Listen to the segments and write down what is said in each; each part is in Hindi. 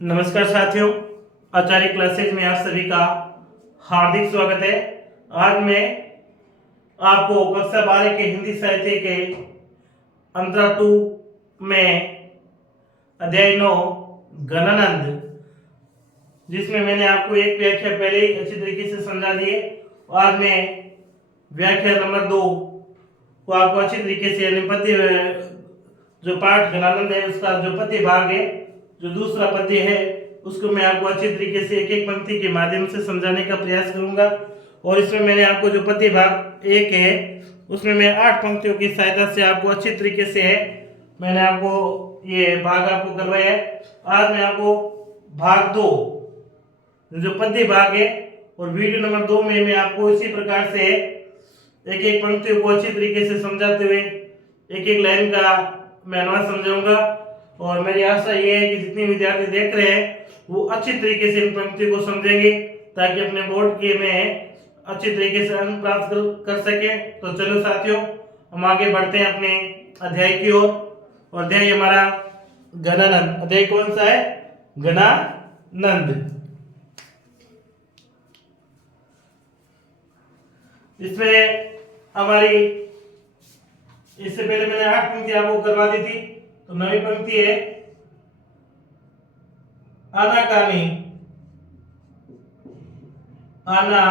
नमस्कार साथियों, आचार्य क्लासेज में आप सभी का हार्दिक स्वागत है। आज मैं आपको कक्षा 12 के हिंदी साहित्य के अंतरा 2 में अध्याय 9 गणानंद, जिसमें मैंने आपको एक व्याख्या पहले ही अच्छी तरीके से समझा दी है। आज मैं व्याख्या नंबर 2 को आपको अच्छी तरीके से यानी पद्य जो पाठ गणानंद है उसका जो पद्य भाग है, जो दूसरा पद्य है, उसको मैं आपको अच्छी तरीके से एक एक पंक्ति के माध्यम से समझाने का प्रयास करूंगा। और इसमें मैंने आपको जो पद्य भाग 1 है उसमें मैं 8 पंक्तियों की सहायता से आपको अच्छी तरीके से मैंने आपको ये भाग आपको करवाया है। आज मैं आपको भाग 2 जो पद्य भाग है और वीडियो नंबर 2 में मैं आपको इसी प्रकार से एक एक पंक्ति को अच्छी तरीके से समझाते हुए एक एक लाइन का मैं अनुवाद समझाऊंगा। और मेरी आशा ये है कि जितने विद्यार्थी देख रहे हैं वो अच्छी तरीके से इन पंक्तियों को समझेंगे ताकि अपने बोर्ड के में अच्छी तरीके से अंक प्राप्त कर सके। तो चलो साथियों, हम आगे बढ़ते हैं अपने अध्याय की ओर। और अध्याय हमारा गणानंद। अध्याय कौन सा है? गणानंद। इसमें हमारी इससे पहले मैंने 8 पंक्ति आपको करवा दी थी, तो नवी पंक्ति है आनाकानी। आना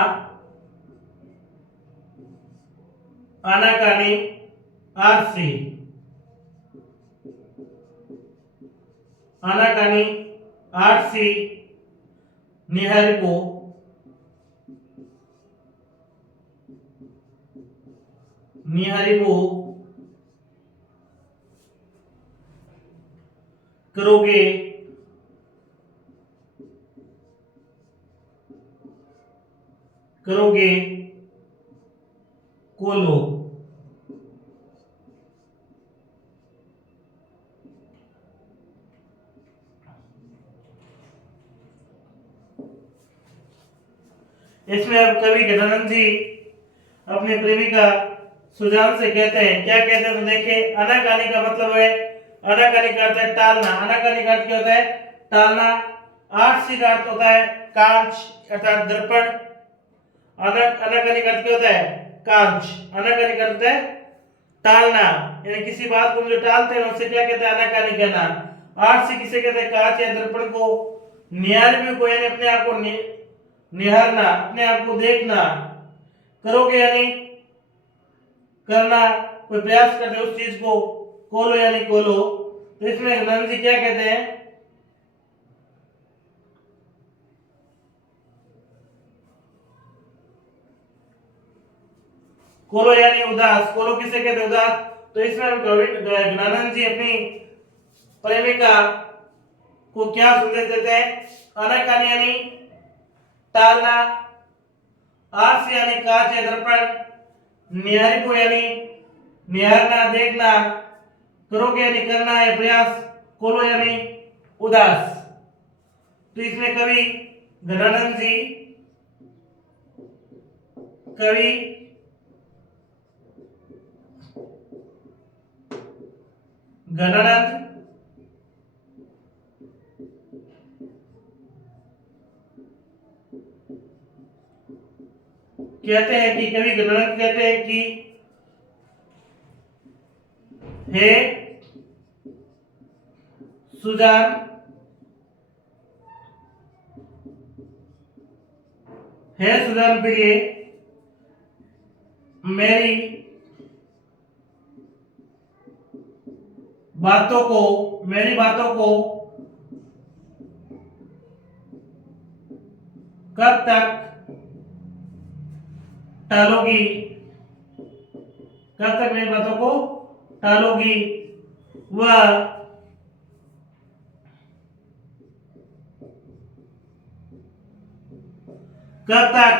आनाकानी आरसी। आनाकानी आरसी निहारिको। निहारिको करोगे करोगे कोलो। इसमें अब कवि गजानन जी अपने प्रेमिका सुजान से कहते हैं, क्या कहते हैं तो देखिए, अनाकानी का मतलब है, अनाकानी का अर्थ है टालना। अनाकानी का अर्थ क्या होता है? टालना। आरसी का अर्थ होता है कांच अर्थात दर्पण। अनाकानी का अर्थ क्या होता है? कांच। अनाकानी का अर्थ है टालना, यानी किसी बात को जो टालते हैं उसे क्या कहते हैं? अनाकानी कहना। आरसी किसे कहते हैं? कांच या दर्पण को। निहारने को यानी अपने आप को निहारना, अपने आप को देखना। करोगे यानी करना, कोई प्रयास करते उस चीज को। कोलो यानी कोलो। तो इसमें गजानन जी क्या कहते हैं? कोलो यानी उदास। कोलो किसे कहते हैं? उदास। तो इसमें गजानन जी अपनी प्रेमिका को क्या संदेश देते हैं? अनाकानी यानी टालना, आर्स यानी कांच या दर्पण, निहारिको यानी निहारना देखना, करोगे यानी करना है प्रयास, कोलो यानी उदास। तो इसमें कवि गजानन जी कवि गणानंद कहते हैं कि कवि गणानंद कहते हैं कि हे सुजान, हे सुजान प्रिय, मेरी बातों को कब तक टालोगी? कब तक मेरी बातों को टालोगी? वह कब तक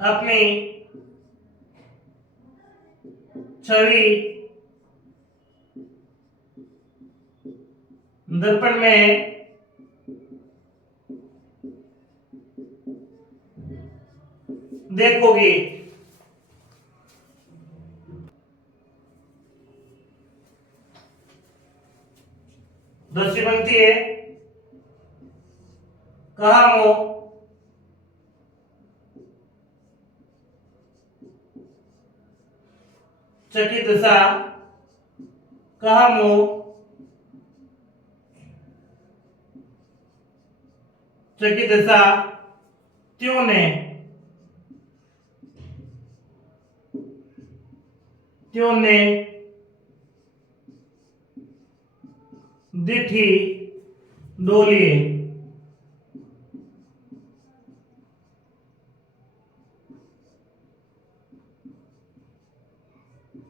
अपनी छवि दर्पण में देखोगी? છીએ કહામો ચકિત દશા કહામો ચકિત દશા ત્યોને ત્યોને દીઠી ડોલીએ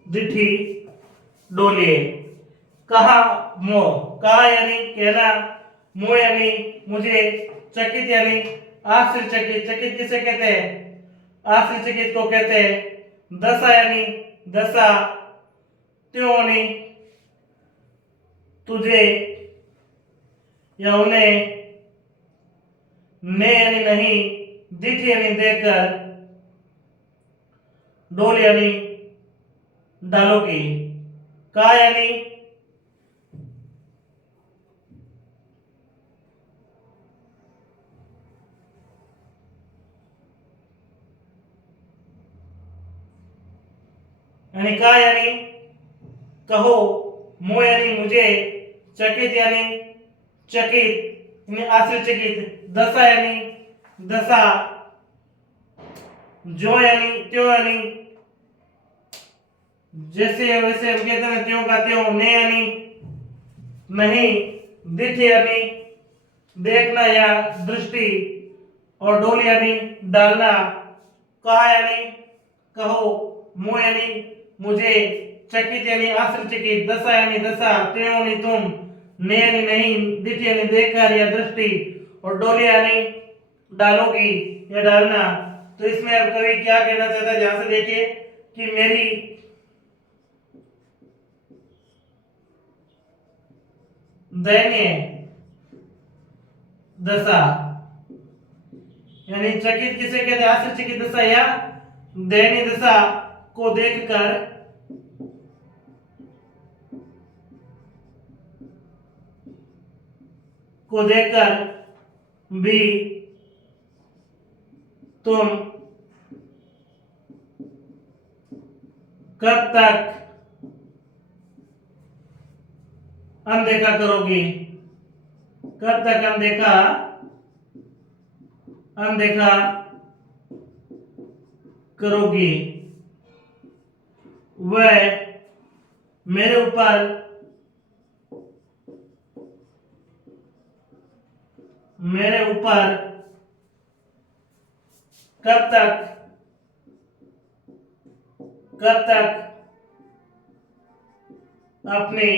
दिठी डोलिए कहा मो कहा यानी कहना मो यानी मुझे चकित यानी आश्चर्यचकित चकित किसे कहते हैं आश्चर्यचकित को कहते हैं दशा यानी दशा त्यों तुझे या उन्हें ने यानी नहीं दिठी यानी देकर डोल यानी डालोगी का यानी का यानी कहो मो यानी मुझे चकित यानी चकित यानी आश्चर्यचकित दशा यानी दशा जो यानी त्यों यानी जैसे वैसे हम कहते हैं त्यों का त्यों ने यानी नहीं दिठ यानी देखना या दृष्टि और डोल यानी डालना कहा यानी कहो मो यानी मुझे चकित यानी आश्चर्यचकित दशा यानी दशा त्यों यानी तुम ने यानी नहीं दिठ यानी देखकर या दृष्टि और डोल यानी डालोगी या डालना। तो इसमें अब कवि क्या कहना चाहता है जहां से देखिए कि मेरी दयनीय दशा यानी चकित किसे कहते हैं आश्चर्यचकित दशा या दयनीय दशा को देखकर भी तुम कब तक अनदेखा करोगी कब तक अनदेखा करोगी वह मेरे ऊपर कब तक अपनी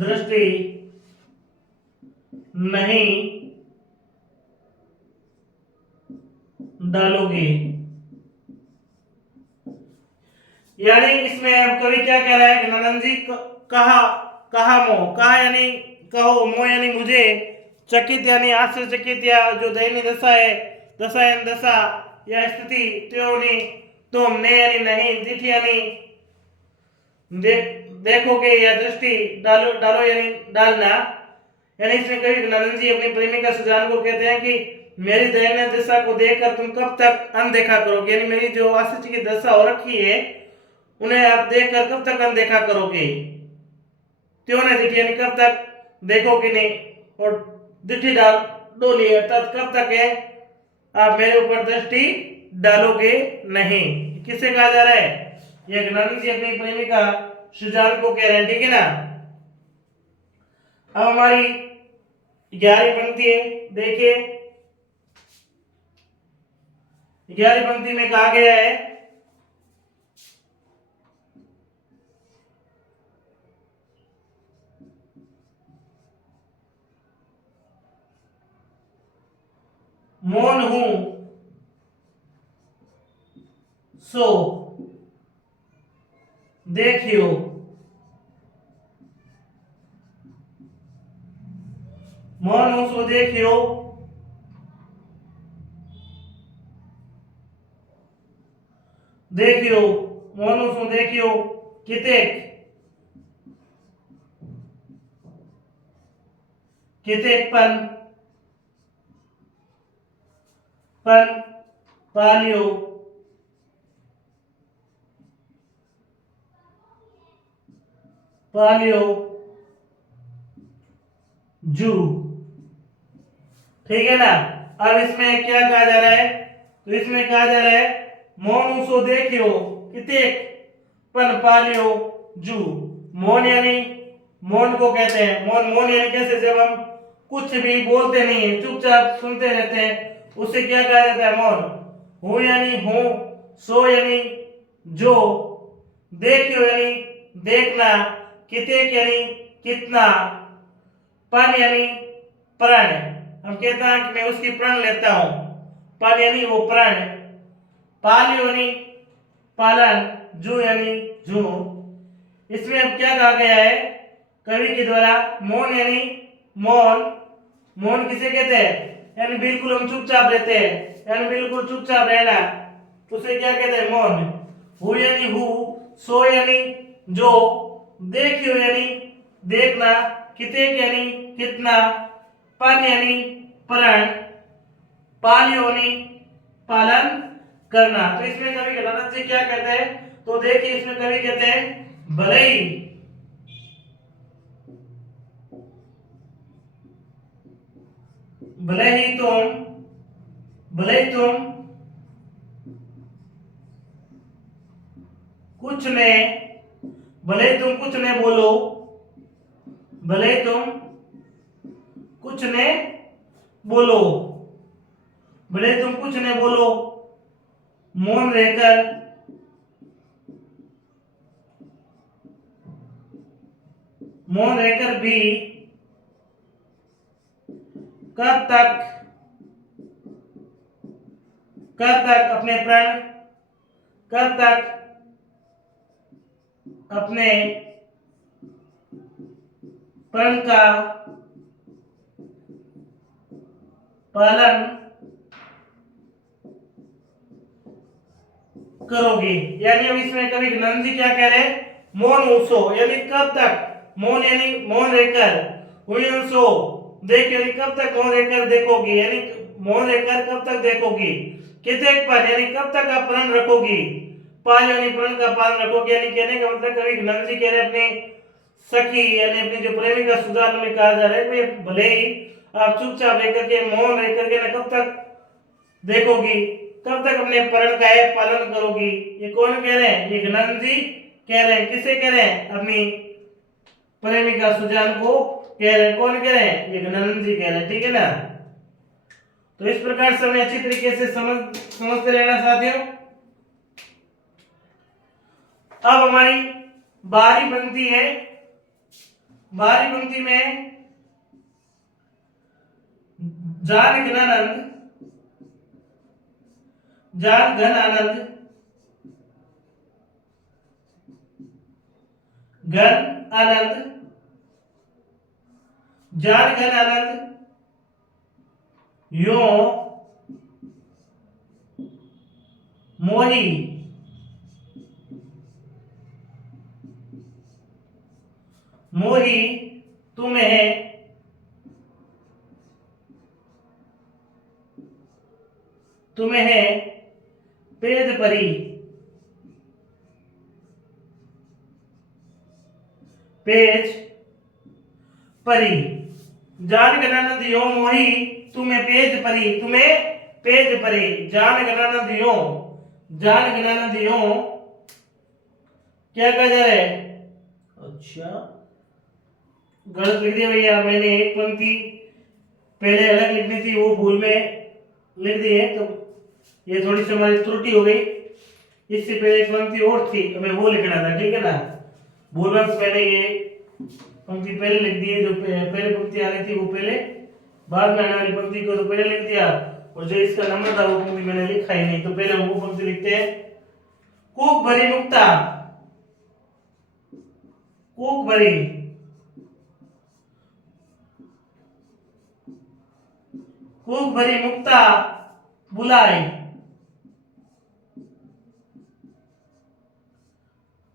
दृष्टि नहीं डालोगी। यानी इसमें अब कवि क्या कह रहा है कि नंदन जी कहा मो कहा यानी कहो मो यानी मुझे चकित यानी आश्चर्यचकित या जो दयनीय दशा है दशा यानी दशा या स्थिति त्यों तुम ने यानी नहीं दिठ यानी देखोगे या दृष्टि डालो यानी डालना। यानी इसमें कवि नंदन जी अपनी प्रेमिका सुजान को कहते हैं कि मेरी दयनीय दशा को देखकर तुम कब तक अनदेखा करोगे यानी मेरी जो आश्चर्य की दशा हो रखी है उन्हें आप देखकर कब तक अनदेखा करोगे त्यों ने दिठी यानी कब तक देखोगे नहीं और दिठी डोली अर्थात कब तक है आप मेरे ऊपर दृष्टि डालोगे नहीं। किससे कहा जा रहा है ये नंदन जी अपनी प्रेमिका सुजान को कह रहे हैं ठीक है ना। अब हमारी 11वीं पंक्ति है देखिए 11वीं पंक्ति में कहा गया है मौन हूं सो देखियो मौन हूं सो देखियो मौन हूं सो देखियो कितेक कितेक पण पण पालियो पालियो जू। ठीक है ना। अब इसमें क्या कहा जा रहा है, तो इसमें कहा जा रहा है मोन उसो देखियो कितेक पण पालियो जू। मौन यानी मौन को कहते हैं, मौन मौन यानी कैसे, जब हम कुछ भी बोलते नहीं है, चुपचाप सुनते रहते हैं, उसे क्या कहा जाता है, मौन। हूं यानी हूं, सो यानी जो, देखियो यानी देखना, कितेक यानी कितना, पन यानी प्राण। हम कहते हैं कि मैं उसकी प्राण लेता हूं, पन यानी वो प्राण, पाल यानी पालन, जू यानी जू। इसमें अब क्या कहा गया है कवि के द्वारा, मौन यानी मौन, मौन किसे कहते हैं, यानी बिल्कुल हम चुपचाप रहते हैं, यानी बिल्कुल चुपचाप रहना, उसे क्या कहते हैं, मौन। हु यानी हु, सो यानी जो, देखियो यानी देखना, कितेक यानी कितना, पन यानी प्राण, पाल यानी पालन करना। तो इसमें कवि गजानन जी क्या कहते हैं, तो देखिए इसमें कवि कहते हैं भले ही तुम कुछ ने, भले तुम कुछ ने बोलो, भले तुम कुछ ने बोलो, भले तुम कुछ ने बोलो, मौन रहकर भी कब तक अपने प्राण, कब तक अपने प्राण का पालन करोगे। यानी अब इसमें कवि गजानन जी क्या कह रहे हैं, मौन उसो यानी कब तक, मौन यानी मौन रहकर, हुयंसो देख यानी कब तक मौन रहकर देखोगे, यानी मौन रहकर कब तक देखोगी, कितेक पर यानी कब तक आप प्रण रखोगी, पाल यानी प्रण का पालन रखोगे। यानी कहने का मतलब कवि गजानन जी कह रहे अपने सखी यानी अपनी जो प्रेमिका सुजान में कहा जा रहा है कि भले ही आप चुपचाप रहकर के, मौन रहकर के ना कब तक देखोगी, कब तक अपने प्रण का पालन करोगी। ये कौन कह रहे हैं, ये गजानन जी कह रहे हैं, किसे कह रहे हैं, अपनी प्रेमिका सुजान को कह रहे हैं। कौन कह रहे हैं, ये गजानन जी कह रहे हैं। ठीक है ना। तो इस प्रकार से हमें अच्छी तरीके से समझते रहना साथियों। अब हमारी बाहरी पंक्ति है, बाहरी पंक्ति में जान घनानंद, जान घन आनंद, घन आनंद, जान घन आनंद, यो मोही, मोही तुम्हें, पेद परी, पेज परी, जान गणानंद यो मोही तुम्हें पेज परी, तुम्हें पेज परी, जान गणानंद यो, जान गणानंद यो क्या कहा जा रहा है, अच्छा गलत लिख दिया भैया, मैंने एक पंक्ति पहले अलग लिखनी थी, वो भूल में लिख दी है, तो ये थोड़ी सी हमारी त्रुटि हो गई। इससे पहले एक पंक्ति और थी, हमें वो लिखना था, ठीक है ना। भूलवश पहले ये पंक्ति पहले लिख दी है, जो पहले पंक्ति आ रही थी वो पहले, बाद में आने वाली पंक्ति को तो पहले लिख दिया, और जो इसका नंबर था वो पंक्ति मैंने लिखा ही नहीं, तो पहले हम वो पंक्ति लिखते हैं। कूक भरी मुक्ता, कूक भरी, कूक भरी मुक्ता बुलाई,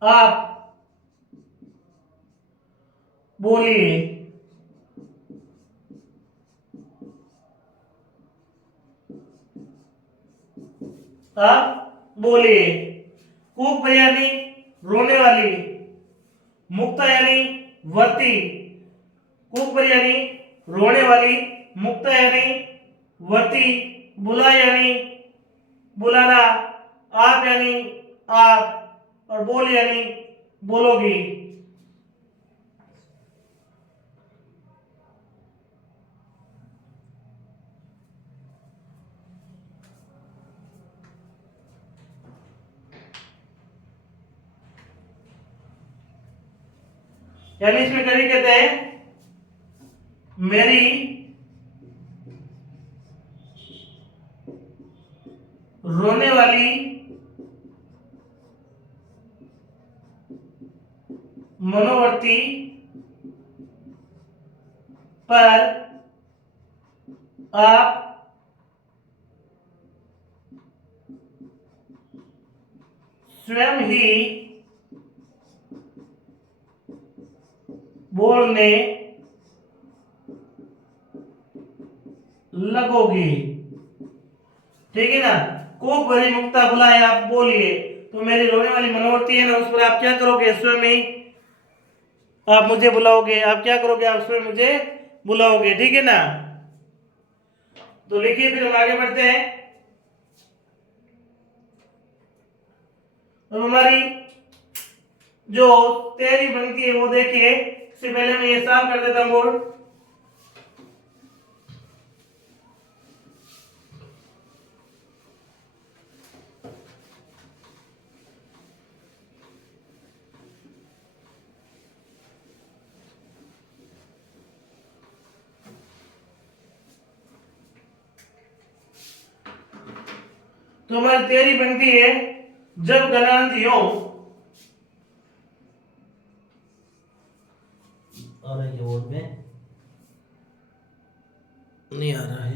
आप बोलिए, अब बोलिए। कूक यानी रोने वाली, मुक्ता यानी वर्ती। कूक यानी रोने वाली, मुक्ता यानी वर्ती, बुला यानी बुलाना, आप यानी आप, और बोल यानी बोलोगी। यानी इसमें कवि कहते हैं मेरी रोने वाली मनोवर्ती पर आप स्वयं ही बोलने लगोगी। ठीक है ना। कोक भरी मुक्ता बुलाए आप बोलिए, तो मेरी रोने वाली मनोवर्ती है ना, उस पर आप क्या करोगे? स्वयं ही आप मुझे बुलाओगे। आप क्या करोगे? आप स्वयं मुझे बुलाओगे। ठीक है ना। तो लिखिए, फिर हम आगे बढ़ते हैं। अब हमारी जो तैयारी बनती है वो देखिए। इससे पहले मैं ये साफ कर देता हूं बोर्ड। तो हमारी तैयारी बनती है जब गणांक योग आ रहा है बोर्ड में, नहीं आ रहा है।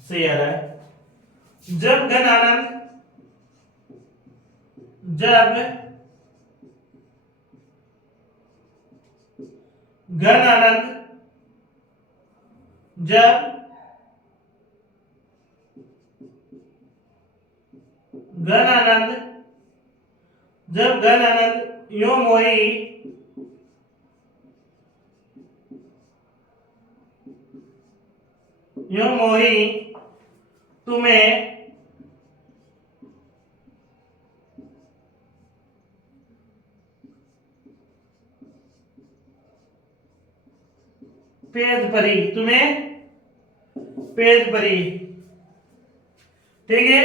सही आ रहा है। जब घन आनंद, जब घन आनंद, जब घन आनंद, जब घन आनंद यो मोही, यो मोही तुम्हें पेज परी, तुम्हें पेज परी। ठीक है।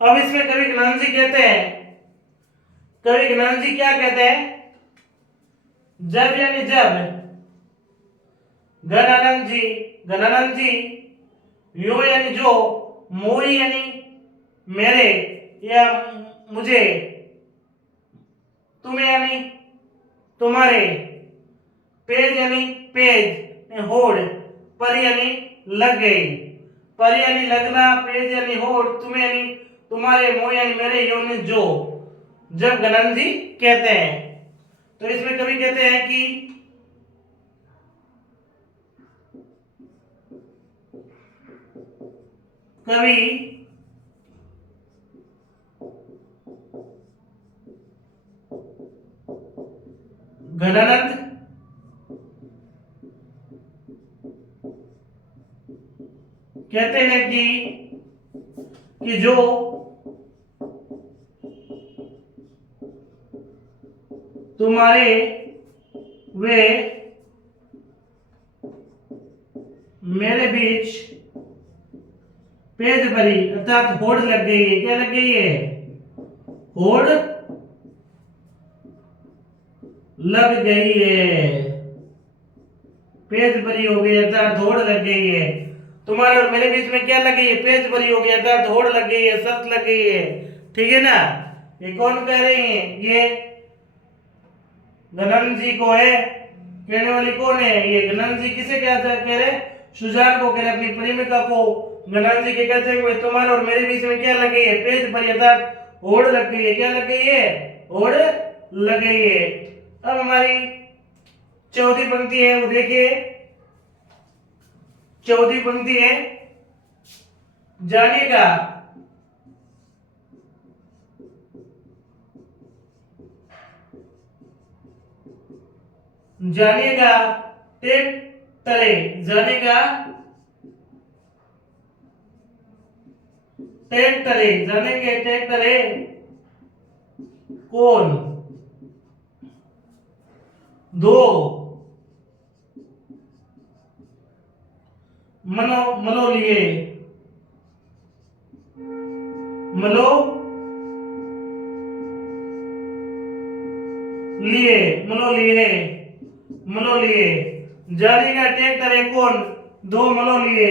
अब इसमें कवि ज्ञान जी कहते हैं, कवि ज्ञान जी क्या कहते हैं? जब यानी जब, गणानंद जी, गणानंद जी, यो यानी जो, मोई यानी मेरे या मुझे, तुम्हें यानी तुम्हारे, पेज यानी पेज, होड़, पर यानी लग गई। पर यानी लगना, पेज यानी होड़, तुम्हें यानी तुम्हारे, मोह यानी मेरे, यो यानी जो, जब गणन जी कहते हैं। तो इसमें कवि कहते हैं कि कवि गणानंद कहते हैं कि जो तुम्हारे वे मेरे बीच पेज भरी, अर्थात होड़ लग गई है। क्या लग गई है? होड़ लग गई है। पेज भरी हो गई अर्थात होड़ लग गई है। तुम्हारे और मेरे बीच में क्या लग गई है? पेज भरी हो गई अर्थात होड़ लग गई है, शर्त लग गई है। ठीक है ना। ये कौन कह रही है? ये गणन जी को है। कहने वाली कौन है? ये गणन जी किसे कह रहे? सुजान को कह रहे, अपनी प्रेमिका को। गणन जी के कहते हैं कि तुम्हारे और मेरे बीच में क्या लग गई है? पेज पर अर्थात होड़ लग गई है। क्या लग गई है? होड़ लग गई है। अब हमारी चौथी पंक्ति है, वो देखिए। चौथी पंक्ति है, जानिएगा जानिएगा टेक तले, जानेगा टेक तले, जानेंगे टेक तले कौन? दो मनो मनो लिए, मनो लिए, मनो लिए, मनो लिए, जानेगा टेक तले कौन? दो मनो लिए।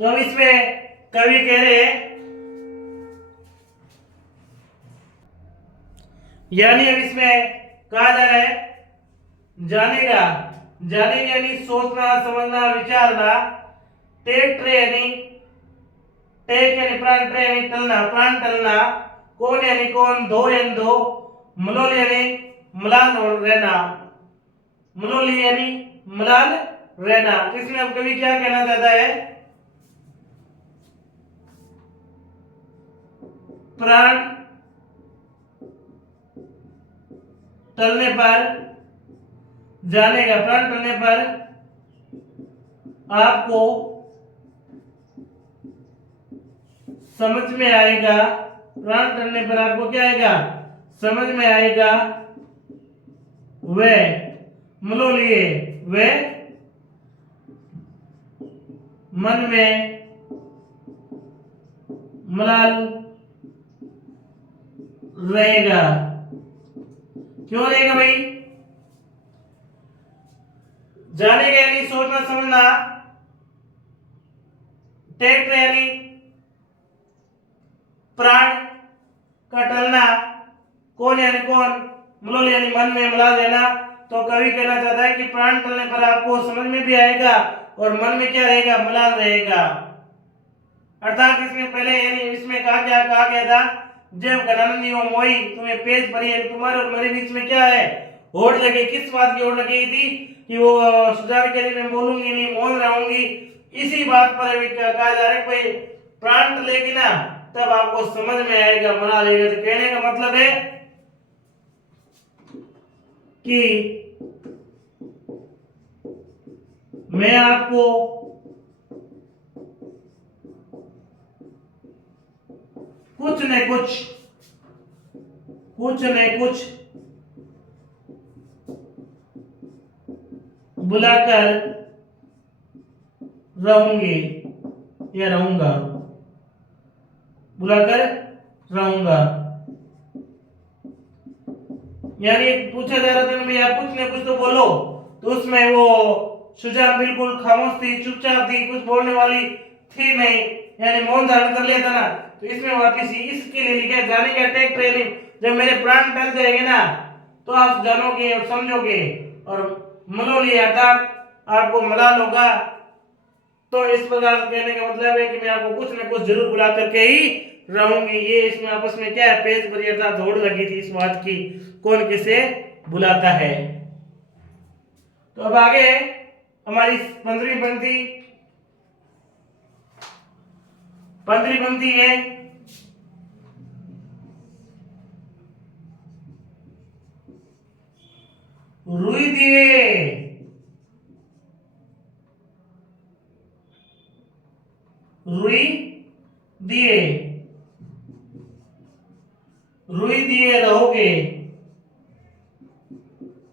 तो अब इसमें कवि कह रहे हैं, यानी अब इसमें कहा जा रहा है जानेगा, जानेगा यानी सोचना, समझना, विचारना। टेक ट्रे यानी टेक यानी प्राण, ट्रे यानी टलना, प्राण टलना। कौन यानी कौन? दो यानी दो। मलोल यानी मलाल रहना, मलोल यानी मलाल रहना। तो इसमें अब कवि क्या कहना चाहता है? प्राण टलने पर, जानेगा प्राण टलने पर आपको समझ में आएगा। प्राण टलने पर आपको क्या आएगा? समझ में आएगा। वे मनोलिए, वे मन में मलाल रहेगा। क्यों रहेगा भाई? जानेगा यानी सोचना समझना, टेक यानी प्राण का टलना, कौन यानी कौन? मलोल यानी मन में मलाल रहना। तो कवि कहना चाहता है कि प्राण टलने पर आपको समझ में भी आएगा और मन में क्या रहेगा? मलाल रहेगा। अर्थात इसमें पहले यानी इसमें कहा गया था, जब गणानंदी हो मोई तुम्हें पेज भरी है, तुम्हारे और मेरे बीच में क्या है? होड़ लगी। किस बात की होड़ लगी थी? कि वो सुजान के लिए मैं बोलूंगी नहीं, मौन रहूंगी। इसी बात पर अभी कहा जा रहा है कोई प्राण टलेगी ना, तब आपको समझ में आएगा, मना लेगा। तो कहने का मतलब है कि मैं आपको कुछ न कुछ बुलाकर रहूंगी या रहूंगा, बुलाकर रहूंगा। यानी पूछा जा रहा था भैया कुछ न कुछ तो बोलो। तो उसमें वो सुजान बिल्कुल खामोश थी, चुपचाप थी, कुछ बोलने वाली थी नहीं, यानी मौन धारण कर लिया था ना। तो इसमें वापिस इसके लिए लिखा है, जाने का टेक ट्रेनिंग। जब मेरे प्राण टल जाएंगे ना, तो आप जानोगे और समझोगे और मनोली अर्थात आपको मलाल होगा। तो इस प्रकार से कहने का मतलब है कि मैं आपको कुछ न कुछ जरूर बुला करके ही रहूंगी। ये इसमें आपस में क्या है? पेज पर अर्थात होड़ लगी थी इस बात की, कौन किसे बुलाता है। तो अब आगे हमारी 15वीं पंक्ति है, रुई दिए, रुई दिए, रुई दिए रहोगे,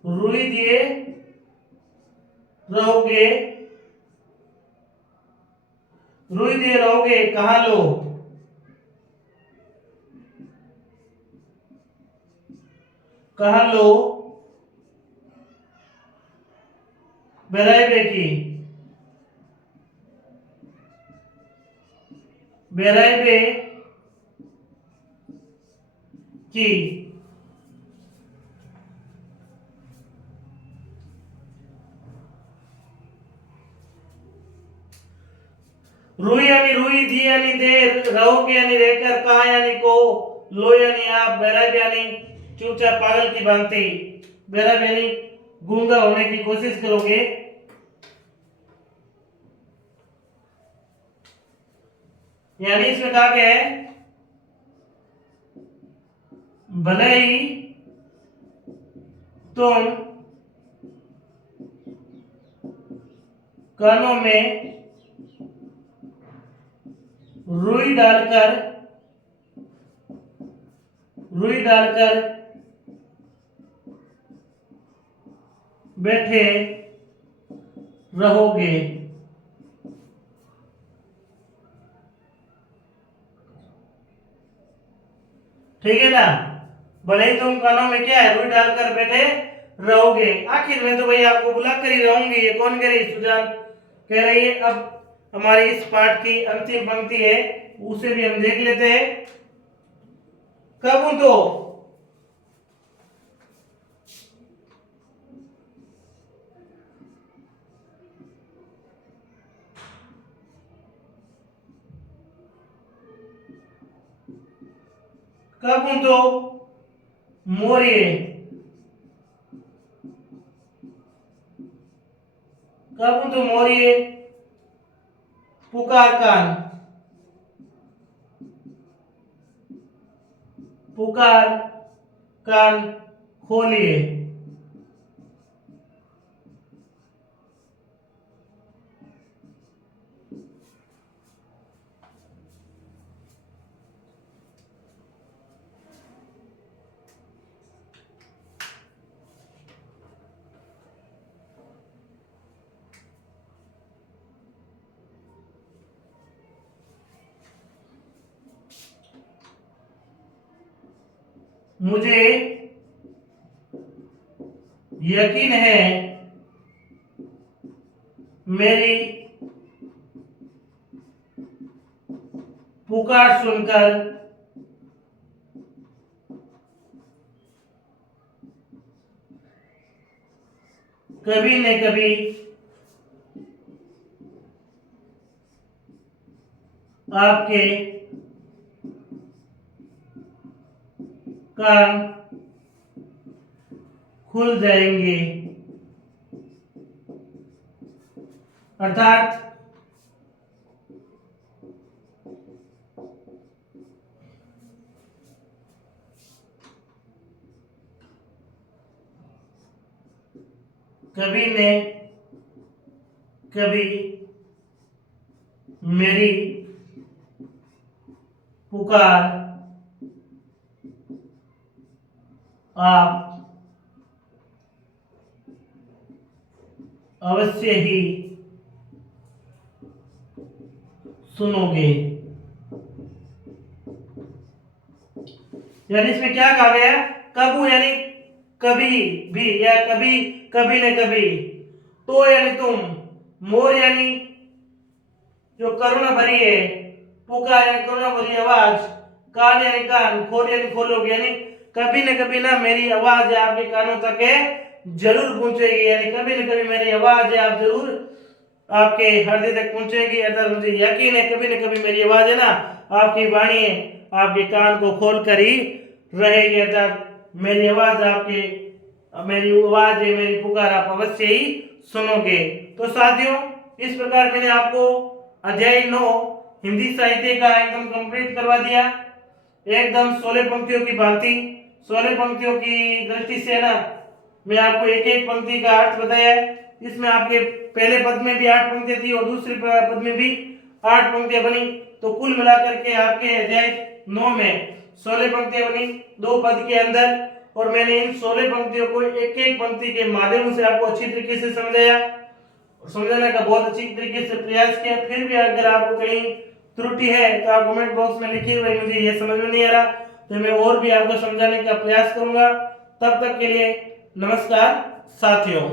रुई दिए रहोगे, रुई दिए रहोगे कहां लो? कहां लो? बेराइबे की, बेराइबे की, रुई यानी रुई, दी यानी देर, रहोगे यानी रहकर, कहा यानी को, लो यानी आप, बेराइब यानी चुपचाप पागल की भांति, बेराइब यानी गूंगा होने की कोशिश करोगे। यानी इसमें कहा गया है भले ही तुम कानों में रुई डालकर बैठे रहोगे। ठीक है ना, भले ही तुम कानों में क्या है रुई डालकर बैठे रहोगे। आखिर में तो भाई आपको बुला कर ही रहूंगी, ये कौन कह रही है? सुजान कह रही है। अब हमारी इस पाठ की अंतिम पंक्ति है, उसे भी हम देख लेते हैं। कब तो कब तो मोरिए, कब तो मोरिए पुकार कान, पुकार कान खोलिए। मुझे यकीन है मेरी पुकार सुनकर कभी न कभी आपके कान खुल जाएंगे। अर्थात कभी ने कभी मेरी पुकार आप अवश्य ही सुनोगे। यानी इसमें क्या कहा गया? कबू यानी कभी भी, या कभी कभी न कभी, तो यानी तुम, मोर यानी जो करुणा भरी है, पुकार यानी करुणा भरी आवाज, कान यानी कान, खोल यानी खोलोगे। यानी कभी न कभी ना मेरी आवाज आपके कानों तक है जरूर पहुंचेगी। यानी कभी न कभी मेरी आवाज है आप जरूर आपके हृदय तक पहुंचेगी। अर्थात मुझे यकीन है कभी न कभी मेरी आवाज है ना, आपकी वाणी है, आपके कान को खोल कर ही रहेगी। अर्थात मेरी आवाज आपके, मेरी आवाज है, मेरी पुकार आप अवश्य ही सुनोगे। तो साथियों, इस प्रकार मैंने आपको अध्याय 9 हिंदी साहित्य का एकदम कंप्लीट करवा दिया, एकदम 16 पंक्तियों की भांति। 16 पंक्तियों की दृष्टि से ना मैं आपको एक एक पंक्ति का अर्थ बताया। इसमें आपके पहले पद में भी 8 पंक्तियां थी और दूसरे पद में भी 8 पंक्तियां बनी, तो कुल मिलाकर के आपके अध्याय 9 में 16 पंक्तियां बनी 2 पद के अंदर। और मैंने इन 16 पंक्तियों को एक एक पंक्ति के माध्यम से आपको अच्छी तरीके से समझाया, समझाने का बहुत अच्छी तरीके से प्रयास किया। फिर भी अगर आपको कहीं त्रुटि है तो आप कमेंट बॉक्स में लिखिए, भाई मुझे ये समझ में नहीं आ रहा, तो मैं और भी आपको समझाने का प्रयास करूंगा। तब तक के लिए नमस्कार साथियों।